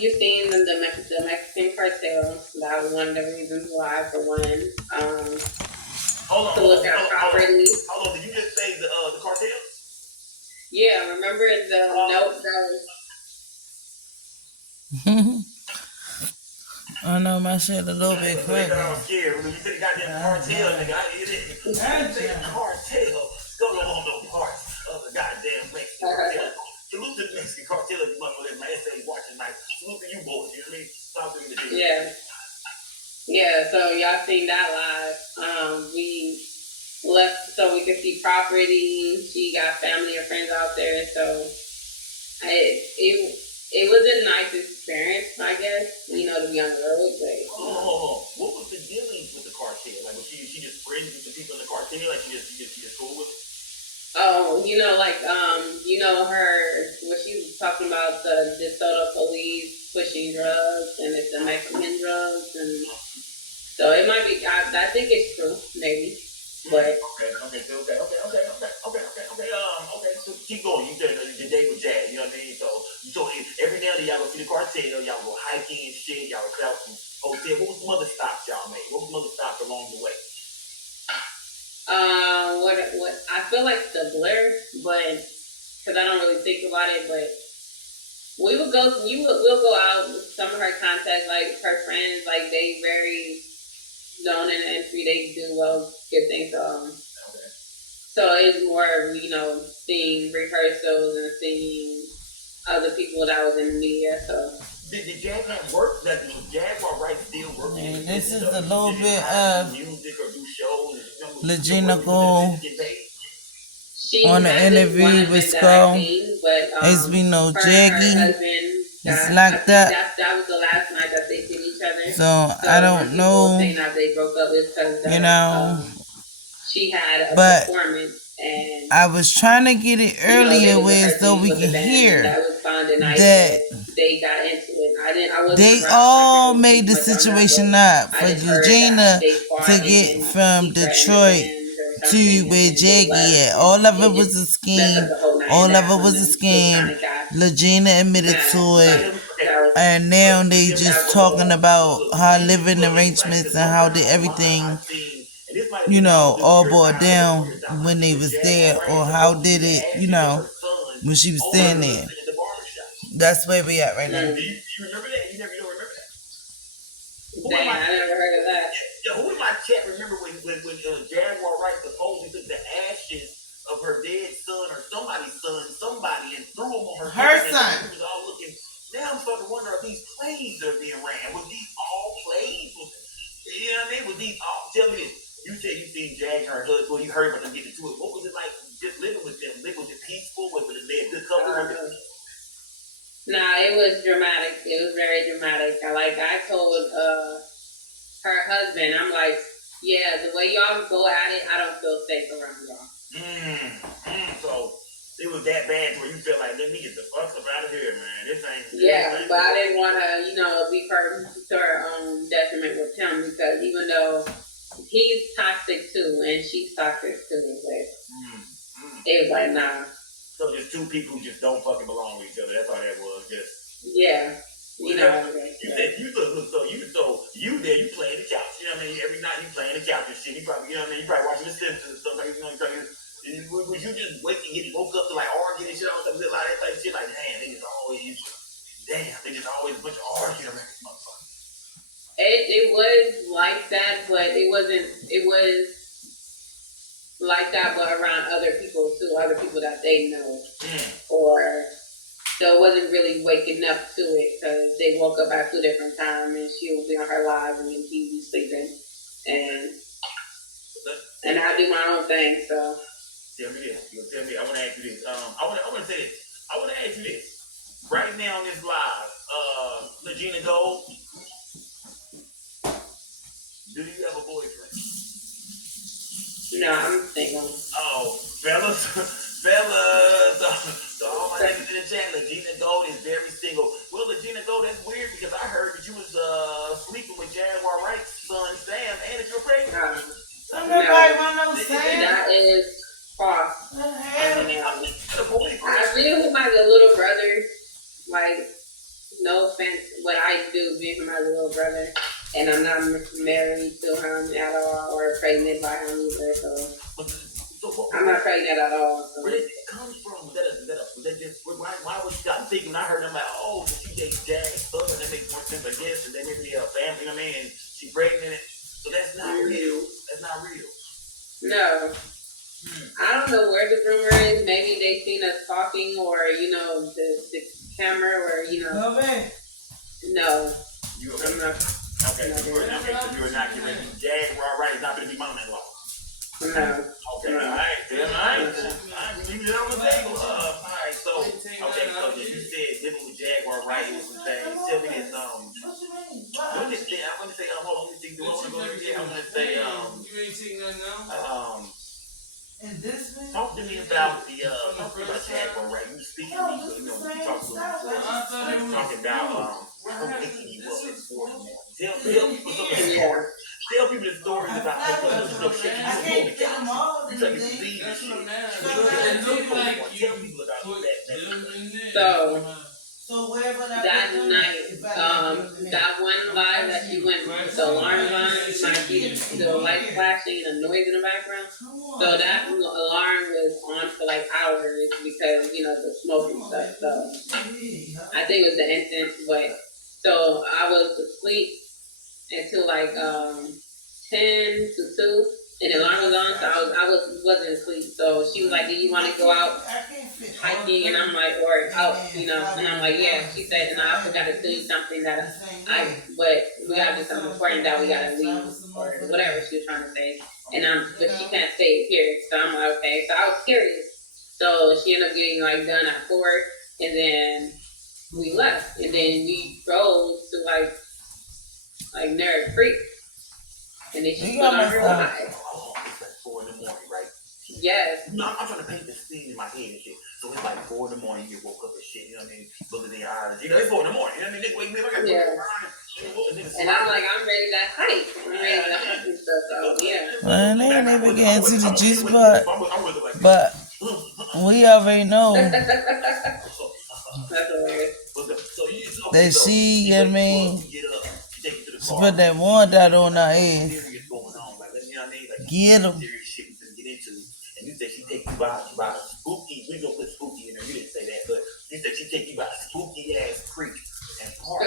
you seen the Mexican cartel. That was one of the reasons why, for one, Hold on, to hold on, look at hold on, hold on. property. Hold on. Did you just say the cartel? Yeah, remember the note that was. I know my shit a little bit They quicker. thought I was scared. When you said the goddamn cartel, nigga, you say cartel. Don't want no parts of the goddamn Mexican cartel. Salute to the Mexican cartel if you motherfuckers, my essay watching, like, salute to you boys, you know what I mean? Stop doing the deal. Yeah. Yeah, so y'all seen that live. We left so we could see property. She got family and friends out there, so it was a nice experience, I guess. You know, to be on the road, but what was the dealings with the cartel? Like, was she just friends with the people in the cartel? Like, she just cool with it? oh, you know, like you know her what she was talking about the DeSoto police pushing drugs and it's the Mexican drugs and so it might be. I think it's true, maybe, but Okay. So keep going. You said your date with Jazz. You know what I mean? So every now and then y'all go see the cartel. Y'all go hiking and shit. Y'all go out some hotel. What was some other stops y'all made? What was some other stops along the way? what I feel like the blur, but because I don't really think about it, but we'll go out with some of her contacts, like her friends, like they very known in the industry, they do well, good things. So it's more of, you know, seeing rehearsals and seeing other people that was in the media. So did Jaguar work? Like, was Jaguar Wright still working? And this is a little bit of music or do shows. Lagena Go she on the interview with Skull. It's been no Jaggy. It's locked up. That was the last night that they seen each other. So I don't know. Saying that they broke up is because you know. She had a performance. And I was trying to get it earlier so we can hear that they got into it. They all made the situation up for Lagena to get from Detroit to where Jaggy at. All of it was a scheme. All of it was a scheme. Lagena admitted to it. And now they just talking about how living arrangements and how did everything, you know, all boiled down when they was there, or how did it, you know, when she was standing there. That's where we at right now. Do you remember that? You don't remember that? Dang, I never heard of that. Who in my chat remember when Jaguar Wright supposedly took the ashes of her dead son or somebody's son, and threw them on her son. She was all looking. Now I'm starting to wonder if these plays are being ran. Was these all plays? You know what I mean? Was these all? Tell me this. You said you seen Jag and her husband. Well, you heard about them getting to it. What was it like just living with them? Was it peaceful? Was it a good couple? Nah, it was dramatic. It was very dramatic. I told her husband, I'm like, yeah, the way y'all go at it, I don't feel safe around y'all. So it was that bad where you feel like, let me get the fuck up out of here, man. This ain't. Yeah, but I didn't want to, you know, be her to her own detriment with him, because even though he's toxic too and she's toxic too, but it was like, nah. So just two people who just don't fucking belong with each other. That's all that was. Just you know. You said you there, you playing the couch. You know what I mean? Every night you playing the couch and shit. You probably, you know what I mean? You probably watching The Simpsons and stuff like, you know. Was you just woke up to like arguing and shit all the time, like that type of shit? Like, they just always a bunch of arguing around this motherfucker. It was like that, but it wasn't. It was like that, but around other people too, other people that they know, or so it wasn't really waking up to it, because they woke up at 2 different times, and she would be on her live and then he would be sleeping, and I do my own thing. So tell me this. Tell me. I want to ask you this. I want to say this. I want to ask you this. Right now on this live, Lagena Gold, do you have a boyfriend? No, I'm single. Oh, fellas, all my niggas in the chat, Lagena Gold is very single. Well, Lagena Gold, that's weird, because I heard that you was sleeping with Jaguar Wright's son, Sam, and that you're pregnant. Nobody want no Sam. That is false. I I really with my little brother, like, no offense, what I do being my little brother, and I'm not married to him at all or pregnant by him either. So I'm not pregnant at all. So. Where did it come from? Was that just why was she? I'm thinking when I heard them like, oh, she dates Jack's husband. That makes more sense, I guess. And they may be a family. You know what I mean? And she pregnant. So that's not real. That's not real. No. I don't know where the rumor is. Maybe they seen us talking, or the camera, or No. You okay? I'm not. Okay. So you are not getting ready. Jaguar Wright is not going to be mom-in-law. No. Okay. All right. Then all right. Leave it on the table. All right. So you said living with Jaguar Wright was some things. Tell me this. I want to say. Hold on. Let me think. Do I want to go there yet? I want to say. You ain't taking nothing now. Talk to me about Jaguar Wright. You speaking to me, you talk to me talking about how waking you up at 4 in the morning. Tell people some of the stories. Tell people the stories about how shit you do on the couch. You take it to see this shit. Tell people about that. So that night, that one live that she went, the alarm on, the light flashing and the noise in the background. So that alarm was on for like hours because the smoke and stuff. So I think it was the incense, but so I was asleep until like 10 to 2. And the alarm was on, so I wasn't asleep. So she was like, "Do you want to go out hiking?" And I'm like, "Or out, And I'm like, "Yeah." She said, "And I forgot to tell you something but we got to do something important that we got to leave or whatever she was trying to say." But she can't say it here. So I'm like, okay. So I was curious. So she ended up getting like done at 4, and then we left, and then we drove to like Narrow Creek. And then she put on her live. It's like 4 in the morning, right? Yes. No, I'm trying to paint this scene in my head and shit. So it's like 4 in the morning, you woke up and shit, you know what I mean? Look at the eyes. It's 4 in the morning, you know what I mean? They wake me up, I got and I'm like, I'm ready to hike. I'm ready to hike and stuff, so yeah. Well, they ain't even getting to the juice spot, but we already know That's hilarious. that she, put that one dot on her ass. Get him. And you said she take you by a spooky, we gonna put spooky in there, you didn't say that, but you said she take you by a spooky ass creek and park.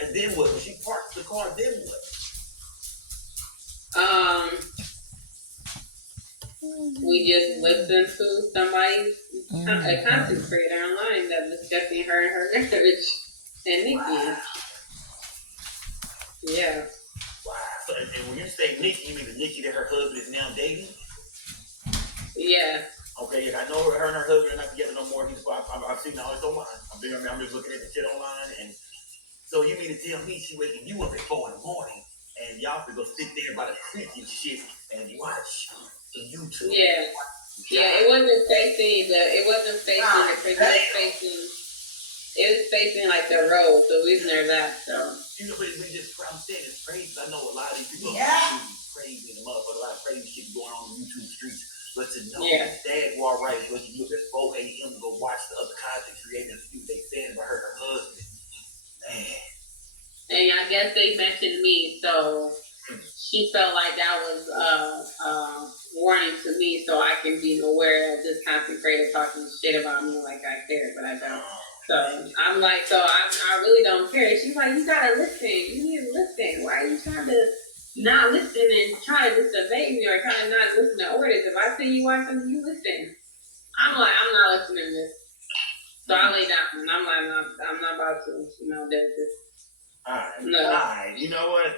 And then what? When she parks the car, then what? We just listened to somebody's a content creator online that was discussing her and her marriage and Nikki. Yeah. Wow. So, and when you say Nikki, you mean the Nikki that her husband is now dating? Yeah. Okay, yeah, I know her and her husband are not together no more. I've seen all this online. I'm just looking at the shit online, and so you mean to tell me she waking you up at 4 in the morning, and y'all could go sit there by the creek and shit and watch the YouTube? Yeah. Yeah, it wasn't facing the creek. It was facing like the road, so we was near that. So but I'm saying it's crazy. I know a lot of these people are crazy in the motherfucker. A lot of crazy shit going on the YouTube streets. But to know that Jaguar Wright is waking you up at 4 a.m. to go watch the other content creators do they saying about her husband. Man. And I guess they mentioned me, so she felt like that was warning to me, so I can be aware of this content creator talking shit about me like I care, but I don't. So I'm like, I really don't care. She's like, you gotta listen. You need to listen. Why are you trying to not listen and try to disobey me or try to not listen to orders? If I say you want something, you listen. I'm like, I'm not listening to this. So I lay down and I'm like, I'm not about to, there's this. Alright. No. Alright. You know what?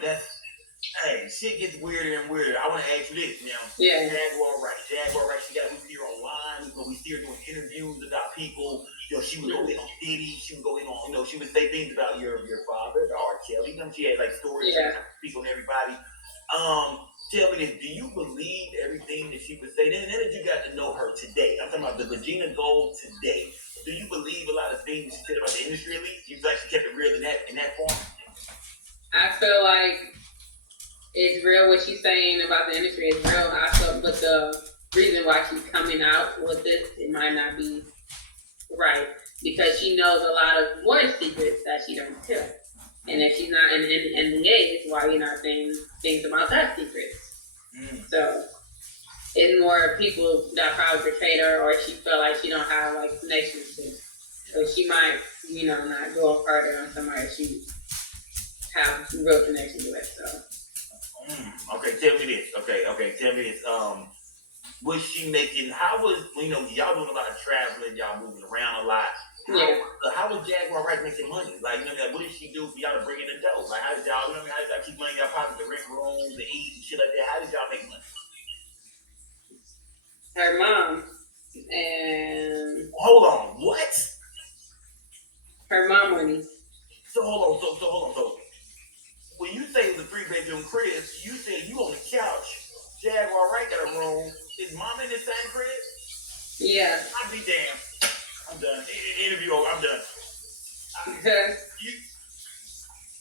Hey, shit gets weirder and weirder. I want to ask you this now. Yeah. Jaguar Wright, we see her online. We see her doing interviews about people. She would go in on Diddy. She would go in on, she would say things about your father, the R. Kelly. She had like stories about people and everybody. Tell me this, do you believe everything that she would say? Then that you got to know her today. I'm talking about the Lagena Gold today. Do you believe a lot of things she said about the industry at least? You've actually kept it real in that form? I feel like it's real what she's saying about the industry is real. But the reason why she's coming out with this, it might not be right. because she knows a lot of more secrets that she don't tell. And if she's not engaged, why you not saying things about that secret? So it's more people that probably betrayed her, or she felt like she don't have like connections to. So she might, not go further on somebody she have real connection with. So. Okay, tell me this. Okay, tell me this. Was she making? How was y'all doing a lot of traveling? Y'all moving around a lot. How was Jaguar Wright making money? Like, what did she do for y'all to bring in the dough? Like, how did y'all, how did y'all keep money in y'all pocket, the rent rooms, the eat, and shit like that? How did y'all make money? Her mom and. Hold on, what? Her mom money. So hold on. So when you say it was a 3-bedroom crib, you said you on the couch. Jaguar Wright got a room. Is mom in the same crib? Yeah. I'd be damned. I'm done. Interview over. I'm done.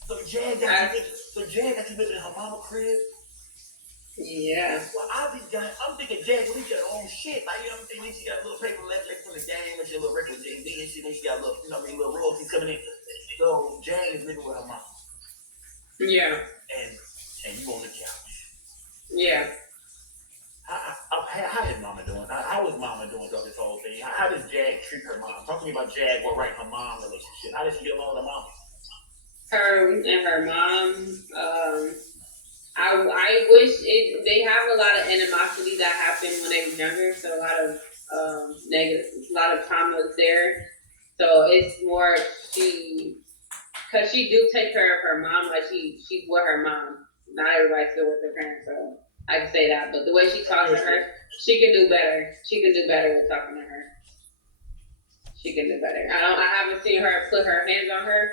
So Jag got you living in her mama crib? Yeah. Well, I'm thinking Jag, we got her own shit. Like, I'm thinking she got a little paper left from the game, and she a little regular JV and shit, and she got a little, little royalties coming in. So Jag is living with her mama. Yeah. And you on the couch. Yeah. How is mama doing? How is mama doing through this whole thing? How does Jag treat her mom? Talk to me about Jag, her mom relationship. How does she get along with her mom? Her and her mom, I wish they have a lot of animosity that happened when they were younger, so a lot of negative, a lot of traumas there. So it's more because she do take care of her mom, like she's with her mom. Not everybody's still with their parents, so I can say that. But the way she talks to her, she can do better. She can do better with talking to her. She can do better. I haven't seen her put her hands on her,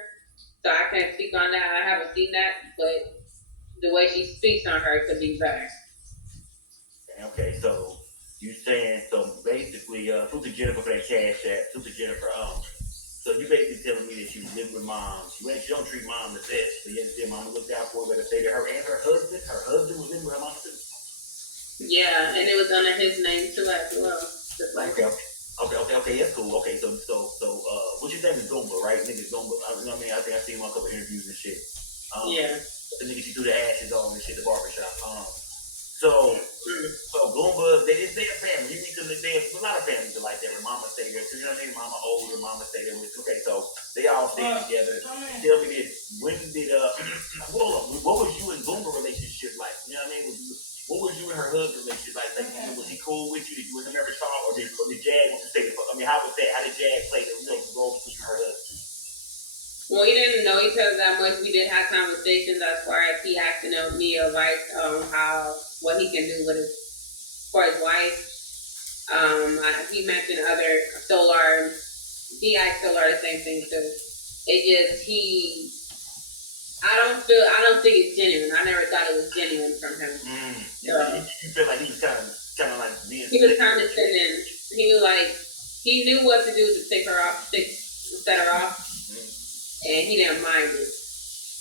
so I can't speak on that. I haven't seen that, but the way she speaks on her could be better. Okay, so you saying basically, Sister Jennifer for that cash app, Sister Jennifer, so you basically telling me that she was living with mom. She don't treat mom the best. So you understand, mom looked out for her, better say to her and her husband. Her husband was living with her mom too. Yeah, and it was under his name too as well. Okay, that's cool. Okay, so what's your name is Goomba, right? Nigga Goomba. I think I seen him on a couple interviews and shit. Yeah. The nigga she threw the ashes on and shit, the barbershop. So Goomba, they're a family. You need to there's a lot of families that like that. When mama stay there, you know what I mean? Mama older, mama stay there with. Okay, so they all stay together. Tell me this: when did what was you and Goomba relationship like? You know what I mean? What was you and her husband relationship like? Was he cool with you? Did you and him ever talk, or did Jag want to stay the fuck? I mean, how was that? How did Jag play the role between her husband? Well, we didn't know each other that much. We did have conversations as far as he asking me advice on what he can do for his wife. He mentioned other Solar. He asked Solar the same thing too. I don't think it's genuine. I never thought it was genuine from him. You feel like he was kind of like being. He was condescending. He was like, he knew what to do to set her off. And he didn't mind it.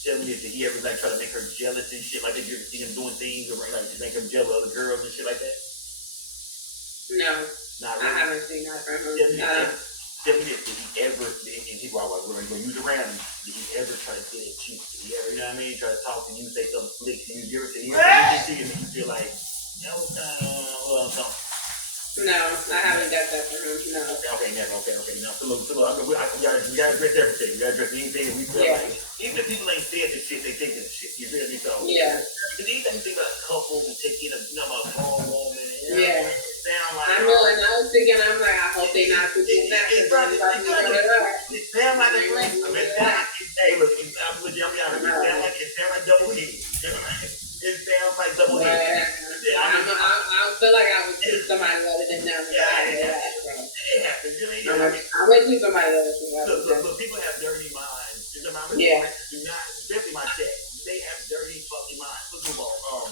Tell me this, did he ever try to make her jealous and shit like that? Did you ever see him doing things or to make him jealous of other girls and shit like that? No. Not really. I haven't seen that from him. Tell me this, did he ever, and he while we're going to use around him, did he ever try to get at you? Did he ever, you know what I mean, try to talk to you, say something slick to you? You ever see him see him and you feel like, something? No, I haven't got that from him. No. Okay, never. Okay. Now, so look, we gotta address everything. We gotta address anything we feel like. Even if people ain't said this shit, they think this shit. You feel me? So yeah. Because anytime you think about a couple taking a grown woman, yeah. Sound like I know, and I was thinking, I'm like, I hope they not thinking that. It sound like a dream. Hey, look, I'm be honest. It sound like double hit. It sounds like double hit. I don't feel like I would choose somebody other than them. It happens. I would choose somebody else. Look, people have dirty minds. Yeah. Do not, especially my check. They have dirty fucking minds. Let's move on.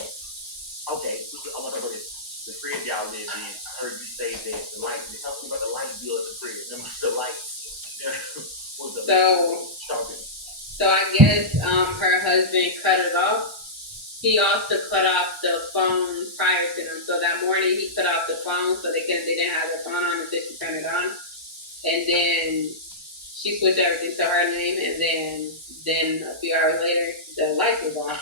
Okay, I want to talk about this. The crib y'all live in. I heard you say that the light. Talk to me about the light bill at the crib. The light. So I guess her husband cut it off. He also cut off the phone prior to them. So that morning he cut off the phone so they didn't have the phone on until she turned it on. And then she switched everything to her name, and then a few hours later, the lights was off.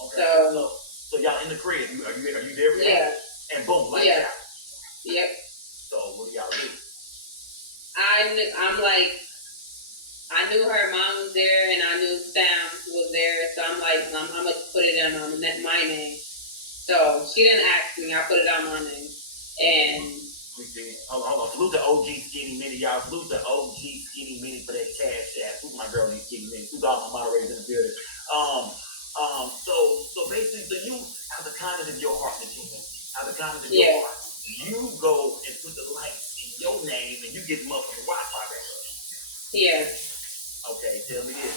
Okay. So y'all in the crib? Are you there? Yeah. And boom, lights out. Yep. So what do y'all do? I knew her mom was there, and I knew Sam was there. So I'm like, I'm gonna put it in on my name. So she didn't ask me. I put it on my name, and. Hold on. Salute to OG Skinny Minnie, y'all. Salute to OG Skinny Minnie for that cash app. Salute my girl, these Skinny Minnie. Salute all my moderators in the building. So basically, so you, out of the kindness of your heart, Regina, out of the kindness of your heart, you go and put the lights in your name, and you get them up for the Wi-Fi back up. Yeah. Okay, tell me this.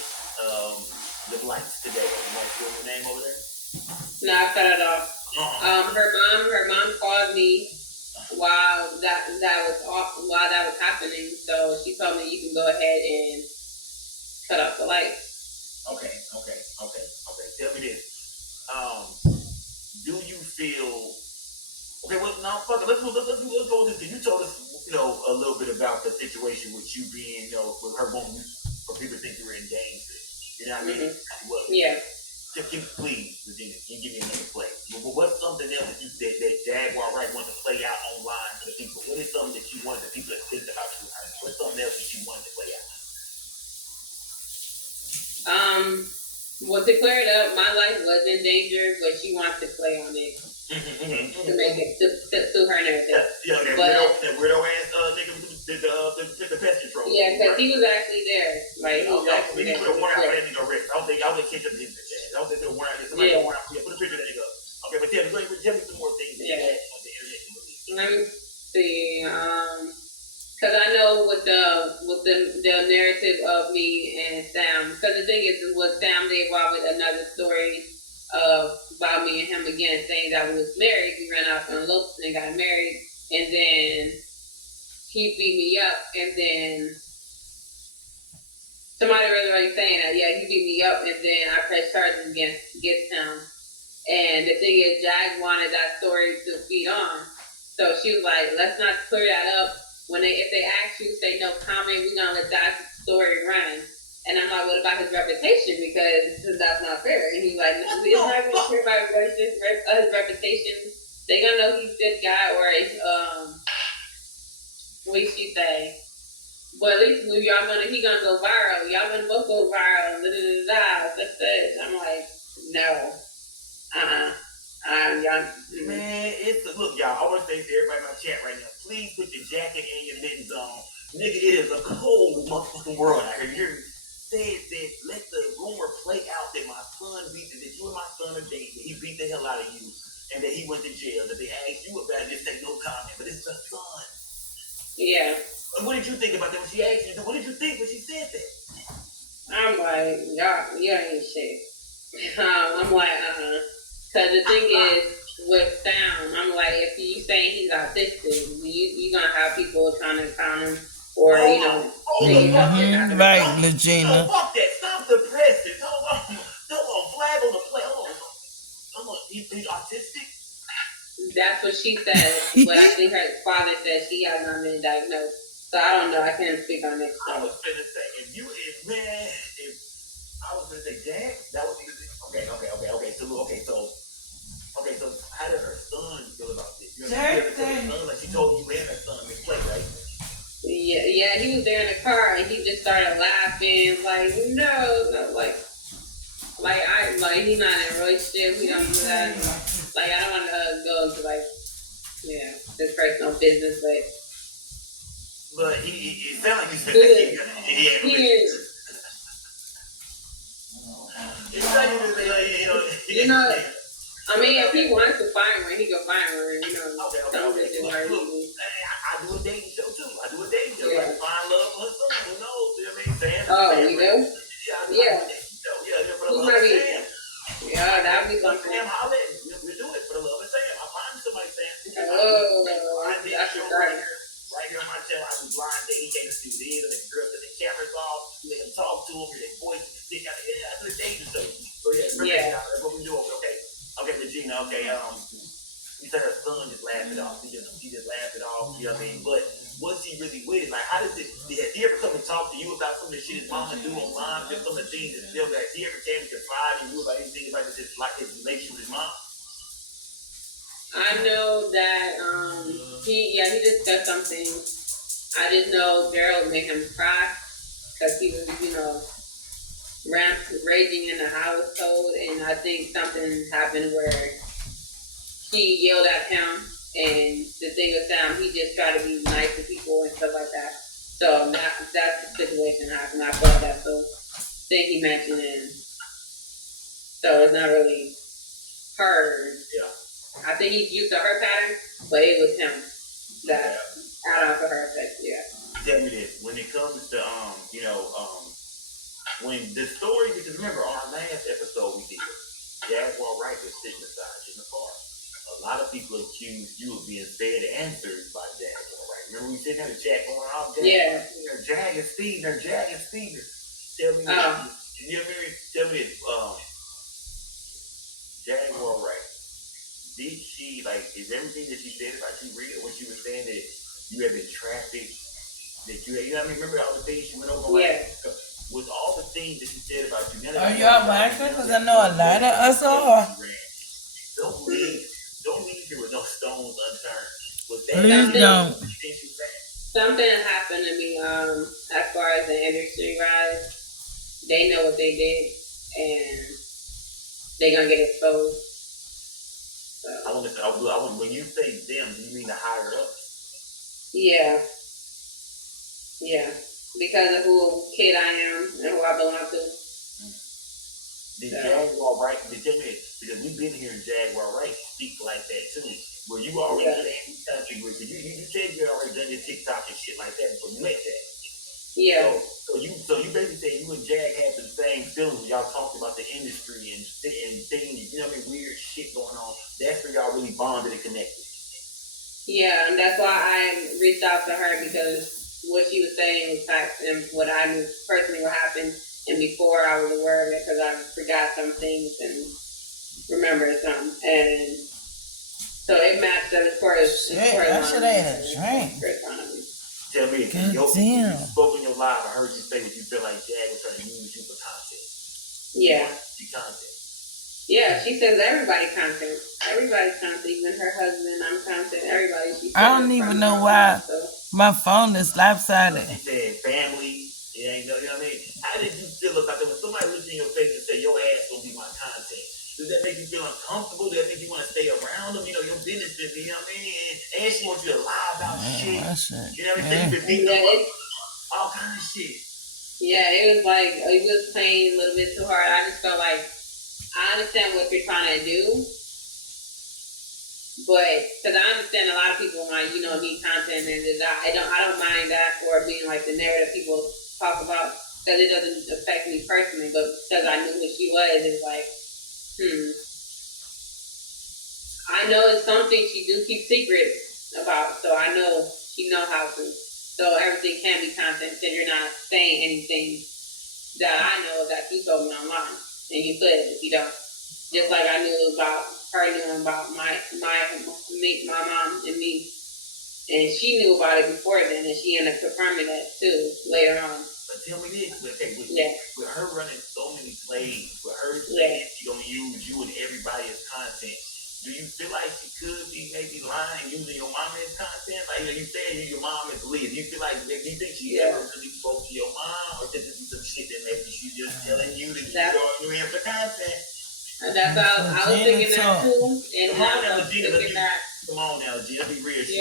The lights today. Are the lights still in your name over there? No, I cut it off. Her mom called me while that was happening. So she told me you can go ahead and cut off the lights. Okay. Tell me this. Do you feel? Okay, well, now fuck it. Let's go with this. You told us, a little bit about the situation with you being, with her wanting you, for people to think you were in danger. You know what I mean? Mm-hmm. Yeah. Please, Regina, can you give me another play? What's something else that Jaguar Wright wanted to play out online for the people? What is something that you wanted the people to think about you? What's something else that you wanted to play out? Well, to clear it up, my life was in danger, but she wants to play on it to make it to her narrative. That weirdo ass nigga did the pest control. Yeah, because he was actually there. Like, he was actually there. You put a warrant out for that nigga Rick. I don't think catch up to his bitch ass. I don't think put a warrant out. Somebody put a warrant out. Put a picture of that nigga up. Okay, but tell me some more things that you had on the internet. Let me see. Because I know with the narrative of me and Sam, because the thing is with Sam, they brought with another story about me and him again, saying that we was married. We ran out and eloped and got married, and then he beat me up, and then somebody really saying that, yeah, he beat me up, and then I pressed charges against him. And the thing is, Jag wanted that story to feed on, so she was like, let's not clear that up. If they ask you, say no comment, we're gonna let that story run. And I'm like, what about his reputation? Because that's not fair. And he's like, no, it's not gonna care about his reputation. They gonna know he's a good guy, or what she say. But at least he gonna go viral. Y'all gonna both go viral. That's it. I'm like, no. Man, look, y'all. I want to say to everybody in my chat right now, please put your jacket and your mittens on. Nigga, it is a cold motherfucking world out here. You said, let the rumor play out that my son that you and my son are dating, that he beat the hell out of you, and that he went to jail, that they asked you about it, just take no comment, but it's a son. Yeah. And what did you think about that when she asked you? What did you think when she said that? I'm like, y'all ain't shit. I'm like, Because the thing is, with Sam, I'm like, if you saying he's autistic, you gonna have people trying to clown him, or right, Lagena. Fuck that! Stop the pressing. Hold on, flag on the play. Hold on. He's autistic. That's what she said, but I think her father said she has not been diagnosed. So I don't know. I can't speak on it. I was finna say, if I was gonna say, Jack, that was okay. So how did her son feel about this? You know, like she told you and her son to play, right? Yeah, he was there in the car and he just started laughing, like, no, like he's not in a relationship, we don't do that. Like, I don't want to go into his personal business, but it sounded like he said that he is. I mean, if he wants to find one, he can find one. Okay. I do a dating show too. Like find love for her son. Who knows? You know what I mean? Sam. Oh, you do? Yeah. For the love of Sam. Yeah, that'd be something. Sam, holla at me. We'll do it for the love of Sam. I'll find somebody, Sam. That's right. Right here on my channel, I do blind dating. He came to see what it is. I make the girls put their cameras off. Let them talk to them. Hear their voices. Stick out. Yeah, I do a dating show. So that's what we do. Okay, Regina. Okay, you said her son just laughed it off. He just laughed it off. You know what I mean? But was he really with it? Like, how did she ever come and talk to you about some of the shit his mama do online, just some of the things that still that she ever came and confide in you about anything about his like his relationship with his mom? I know that he discussed something. I just know Gerald made him cry because he was, raging in the household, and I think something happened where she yelled at him, and the thing with Sam, he just tried to be nice to people and stuff like that. So that's the situation happened. I felt that's the thing he mentioned, and so it's not really her. Yeah. I think he's used to her pattern, but it was him that add on for her effect. Yeah. Tell me this: when it comes to when the story, because remember on our last episode we did, Jaguar Wright was sitting beside you in the car. A lot of people accused you of being fed answers by Jaguar Wright. Remember we sitting there the chat going on? Yeah. They're dragging Steve. Tell me, tell me this, Jaguar Wright. Did she is everything that she said about you real when she was saying that you have been trafficked? That remember all the things she went over? Yeah. With all the things that she said about you. Are y'all laughing? Because I know a lot of us are. Don't leave here with no stones unturned. Was that Please don't. Something happened to me as far as the industry rise. They know what they did, and they're going to get exposed. So. I want when you say them, do you mean the higher ups? Yeah. Yeah. Because of who kid I am and who I belong to. Did Jaguar Wright, tell me, because we've been hearing Jaguar Wright speak like that too. Were you already saying country with you said you already done your TikTok and shit like that before you met that. Yeah. So you basically saying you and Jag had the same feelings when y'all talked about the industry and things, weird shit going on. That's where y'all really bonded and connected. Yeah, and that's why I reached out to her, because what she was saying was facts and what I knew personally what happened, and before I was aware of it because I forgot some things and remembered some, and so it matched up as far as. Shit, I should have had a drink. Tell me, you spoke in your live. I heard you say that you feel like Jag was trying to use you for content. Yeah. Content. Yeah, she says everybody content. Everybody's content, even her husband. I'm content. Everybody. I don't even know why my phone is lopsided. She said family. Yeah, you know what I mean? How did you feel about that? When somebody looks in your face and say your ass gonna be my content, does that make you feel uncomfortable? Does that make you want to stay around them? Your business is, you know what I mean? And she wants you to lie about shit. You know what I mean? All kind of shit. Yeah, it was like, it was playing a little bit too hard. I just felt like, I understand what you're trying to do, but because I understand a lot of people need content, and I don't mind that, or being like the narrative people talk about, because it doesn't affect me personally, but because I knew who she was, it's like, I know it's something she do keep secrets about, so I know she know how to. So everything can be content, because you're not saying anything that I know that you told me online. And you could if you don't. Just like I knew about her knowing about my mom and me. And she knew about it before then, and she ended up confirming that too later on. But tell me this, with her running so many plays, with her saying she's gonna use you and everybody as content, do you feel like she could be maybe lying, using your mom as content? Like you said, your mom is Leah. Do you feel like, do you think she ever really spoke to your mom, or did this be some shit that maybe she's just telling you to keep you in for content? And that's how I was thinking that too. And come on now, Gina, be real. She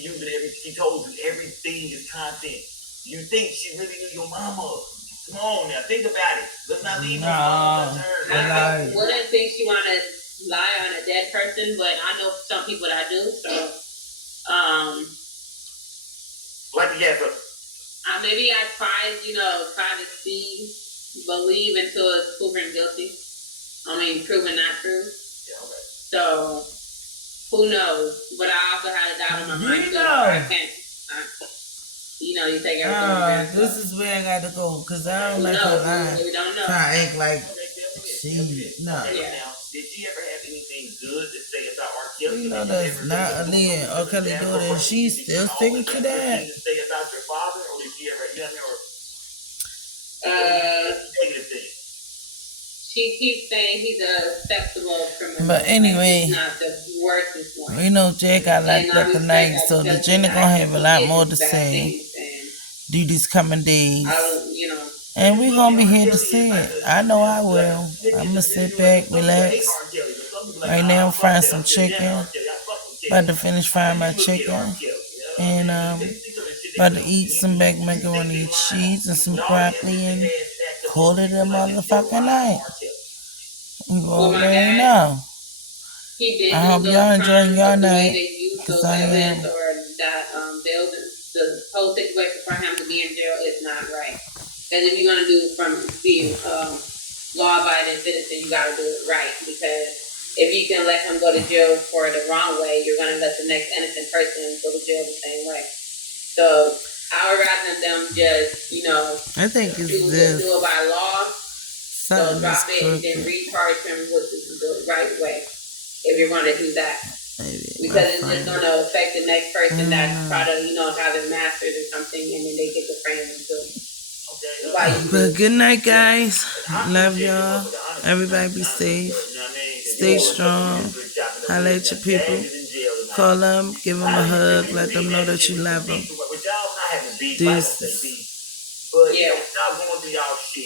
using she told you everything is content. You think she really knew your mama? Come on now, think about it. Let's not leave her unturned. I wouldn't think she wanted to lie on a dead person, but I know some people that do. So, like the answer. Maybe I tried to believe until it's proven guilty. Proven not true. Yeah, okay. So, who knows? But I also had a doubt in my mind. So I can't. You take everything. This is where I got to go, because I don't like her lying. We don't know. Trying to act like she, no. Did she ever have anything good to say about R. Kelly? That's not Aaliyah. R. Kelly doing it, and she's still sticking to that. To say about your father, or did she she ever, you know what I mean? Or negative thing. She keeps saying he's a acceptable criminal. But anyway, he's not the worstest one. we know Jay got locked up tonight, so the Jenna gonna have a lot more to say do these coming days. And we gonna be here to see it. I know I will. I'm gonna sit back, relax. Right now I'm frying some chicken. About to finish frying my chicken. And about to eat some baked macaroni and cheese and some broccoli and call it a motherfucking night. You already know. I hope y'all enjoying your night. Cause I am. The whole situation for him to be in jail is not right. Because if you're gonna do it from being law-abiding citizen, you gotta do it right. Because if you can let him go to jail for the wrong way, you're gonna let the next innocent person go to jail the same way. So I would rather them just, I think it's do this. it by law. So Something drop is it and then crooked. recharge him with the right way. If you're gonna do that. Maybe Because it's just going to affect the next person that's probably, having masters or something, and then they get to frame them too. But good night, guys. Love y'all. Everybody be safe. Stay strong. Holla at your people. Call them. Give them a hug. Let them know that you love them. Deuces. But, stop going through y'all shit.